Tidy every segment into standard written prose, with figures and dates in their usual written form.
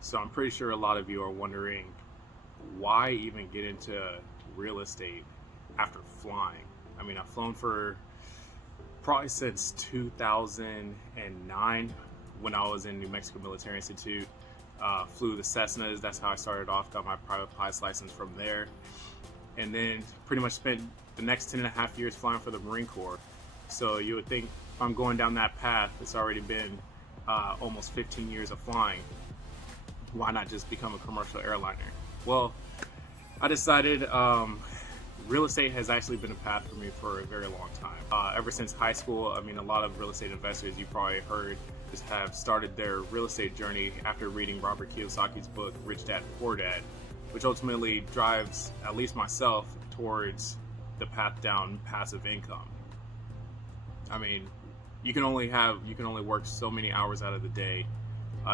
So I'm pretty sure a lot of you are wondering why even get into real estate after flying. I mean, I've flown for probably since 2009 when I was in New Mexico Military Institute. Flew the Cessnas. That's how I started off. Got my private pilot's license from there, and then pretty much spent the next 10 and a half years flying for the Marine Corps. So you would think if I'm going down that path, it's already been almost 15 years of flying. Why not just become a commercial airliner? Well, I decided real estate has actually been a path for me for a very long time. Ever since high school, I mean, a lot of real estate investors you probably heard just have started their real estate journey after reading Robert Kiyosaki's book, Rich Dad Poor Dad, which ultimately drives at least myself towards the path down passive income. I mean, you can only work so many hours out of the day.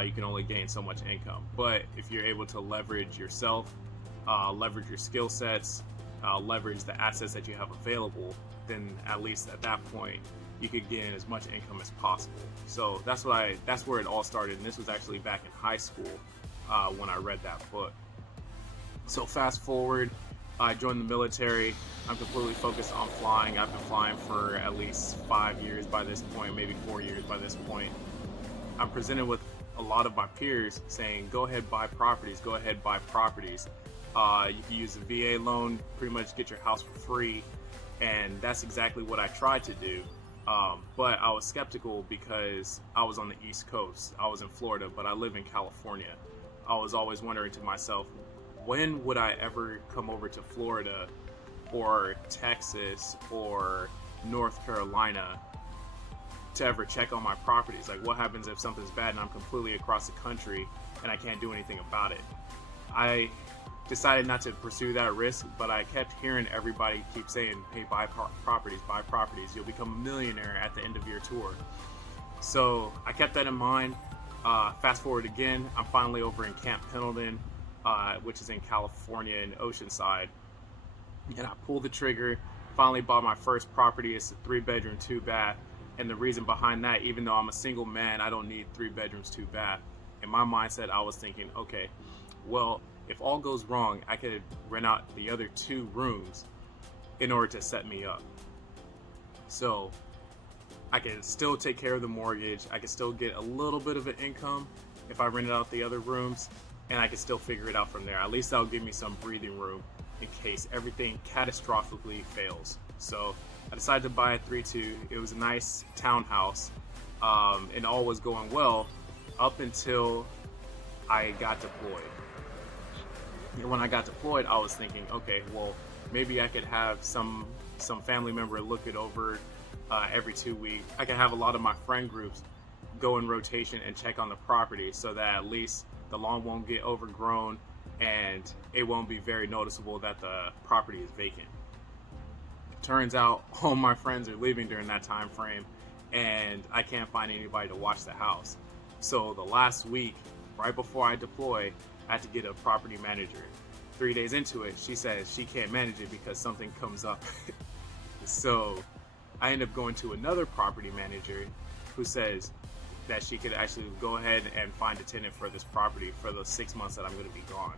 You can only gain so much income. But if you're able to leverage yourself, leverage your skill sets, leverage the assets that you have available, then at least at that point you could gain as much income as possible. So that's where it all started. And this was actually back in high school when I read that book. So fast forward, I joined the military. I'm completely focused on flying. I've been flying for at least 5 years by this point, maybe 4 years by this point. I'm presented with a lot of my peers saying, go ahead, buy properties, go ahead, buy properties. You can use a VA loan, pretty much get your house for free. And that's exactly what I tried to do. But I was skeptical because I was on the East Coast. I was in Florida, but I live in California. I was always wondering to myself, when would I ever come over to Florida or Texas or North Carolina to ever check on my properties? Like, what happens if something's bad and I'm completely across the country and I can't do anything about it? I decided not to pursue that risk, but I kept hearing everybody keep saying, hey, buy properties, you'll become a millionaire at the end of your tour. So I kept that in mind. Fast forward again, I'm finally over in Camp Pendleton, which is in California in Oceanside, and I pulled the trigger, finally bought my first property. It's a 3-bedroom, 2-bath. And the reason behind that, even though I'm a single man, I don't need 3 bedrooms, 2 bath. In my mindset, I was thinking, okay, well, if all goes wrong, I could rent out the other 2 rooms in order to set me up. So I can still take care of the mortgage. I can still get a little bit of an income if I rented out the other rooms, and I can still figure it out from there. At least that'll give me some breathing room in case everything catastrophically fails. So I decided to buy a 3-2. It was a nice townhouse, and all was going well up until I got deployed. And when I got deployed, I was thinking, okay, well, maybe I could have some family member look it over every 2 weeks. I could have a lot of my friend groups go in rotation and check on the property so that at least the lawn won't get overgrown and it won't be very noticeable that the property is vacant. Turns out all my friends are leaving during that time frame and I can't find anybody to watch the house. So the last week, right before I deploy, I had to get a property manager. 3 days into it, she says she can't manage it because something comes up. So I end up going to another property manager who says that she could actually go ahead and find a tenant for this property for the 6 months that I'm going to be gone.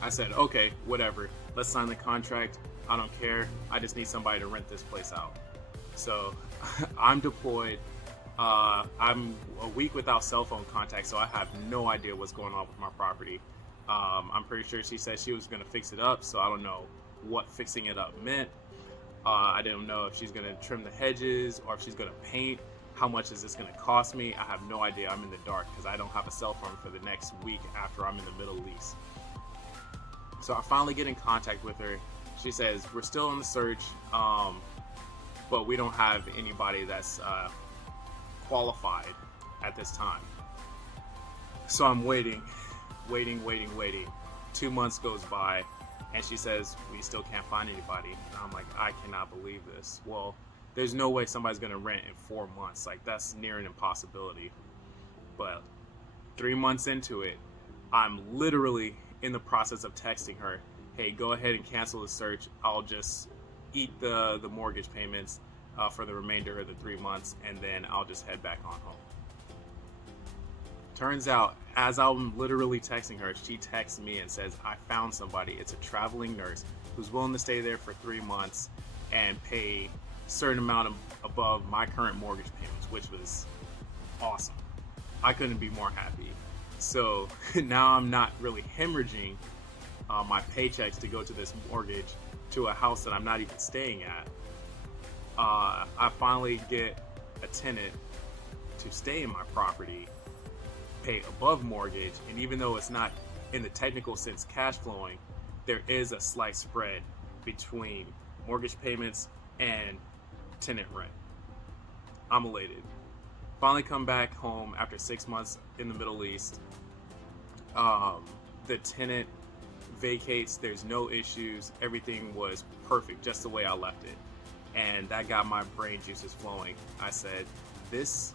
I said, okay, whatever. Let's sign the contract. I don't care. I just need somebody to rent this place out. So I'm deployed. I'm a week without cell phone contact, so I have no idea what's going on with my property. I'm pretty sure she said she was going to fix it up, so I don't know what fixing it up meant. I didn't know if she's going to trim the hedges or if she's going to paint. How much is this going to cost me? I have no idea. I'm in the dark because I don't have a cell phone for the next week after I'm in the Middle East. So I finally get in contact with her. She says, we're still in the search, but we don't have anybody that's qualified at this time. So I'm waiting. 2 months goes by, and she says, we still can't find anybody. And I'm like, I cannot believe this. Well, there's no way somebody's gonna rent in 4 months. Like, that's near an impossibility. But 3 months into it, I'm literally in the process of texting her, hey, go ahead and cancel the search. I'll just eat the mortgage payments for the remainder of the 3 months, and then I'll just head back on home. Turns out, As I'm literally texting her, she texts me and says, I found somebody. It's a traveling nurse who's willing to stay there for 3 months and pay a certain amount above my current mortgage payments, which was awesome. I couldn't be more happy. So now I'm not really hemorrhaging my paychecks to go to this mortgage to a house that I'm not even staying at. I finally get a tenant to stay in my property, pay above mortgage, and even though it's not in the technical sense cash flowing, there is a slight spread between mortgage payments and tenant rent. I'm elated. Finally come back home after 6 months in the Middle East. The tenant vacates, there's no issues, everything was perfect just the way I left it. And that got my brain juices flowing. I said, this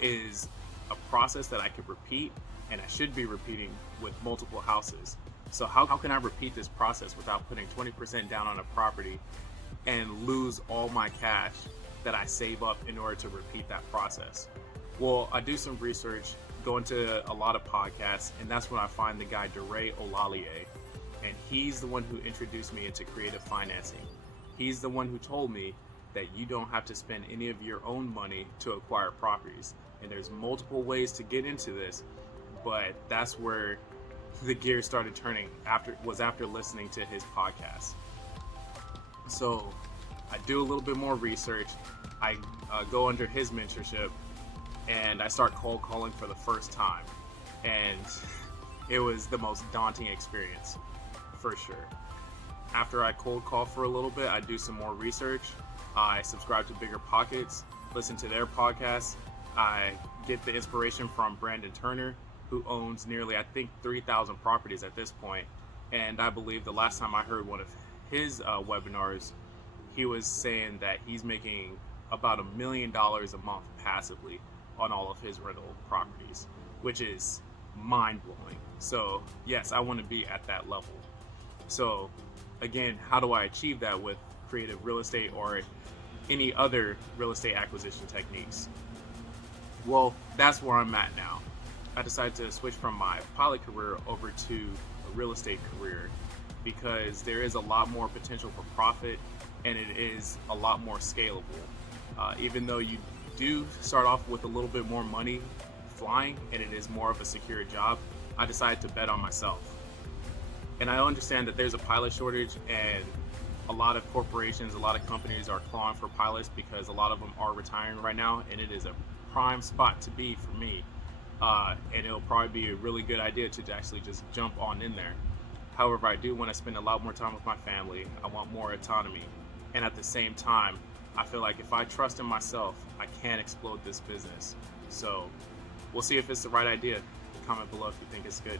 is a process that I could repeat, and I should be repeating with multiple houses. So how can I repeat this process without putting 20% down on a property and lose all my cash that I save up in order to repeat that process? Well, I do some research, go into a lot of podcasts, and that's when I find the guy DeRay Olalier, and he's the one who introduced me into creative financing. He's the one who told me that you don't have to spend any of your own money to acquire properties. And there's multiple ways to get into this, but that's where the gears started turning after listening to his podcast. So I do a little bit more research. I go under his mentorship, and I start cold calling for the first time. And it was the most daunting experience, for sure. After I cold call for a little bit, I do some more research. I subscribe to Bigger Pockets, listen to their podcasts. I get the inspiration from Brandon Turner, who owns nearly, I think, 3,000 properties at this point. And I believe the last time I heard one of his webinars, he was saying that he's making about $1 million a month passively on all of his rental properties, which is mind-blowing. So yes, I want to be at that level. So again, how do I achieve that with creative real estate or any other real estate acquisition techniques? Well, that's where I'm at now. I decided to switch from my pilot career over to a real estate career because there is a lot more potential for profit, and it is a lot more scalable. Even though you do start off with a little bit more money flying and it is more of a secure job, I decided to bet on myself. And I understand that there's a pilot shortage, and a lot of corporations, a lot of companies are clawing for pilots because a lot of them are retiring right now, and it is a prime spot to be for me. And it'll probably be a really good idea to actually just jump on in there. However, I do want to spend a lot more time with my family. I want more autonomy. And at the same time, I feel like if I trust in myself, I can explode this business. So we'll see if it's the right idea. Comment below if you think it's good.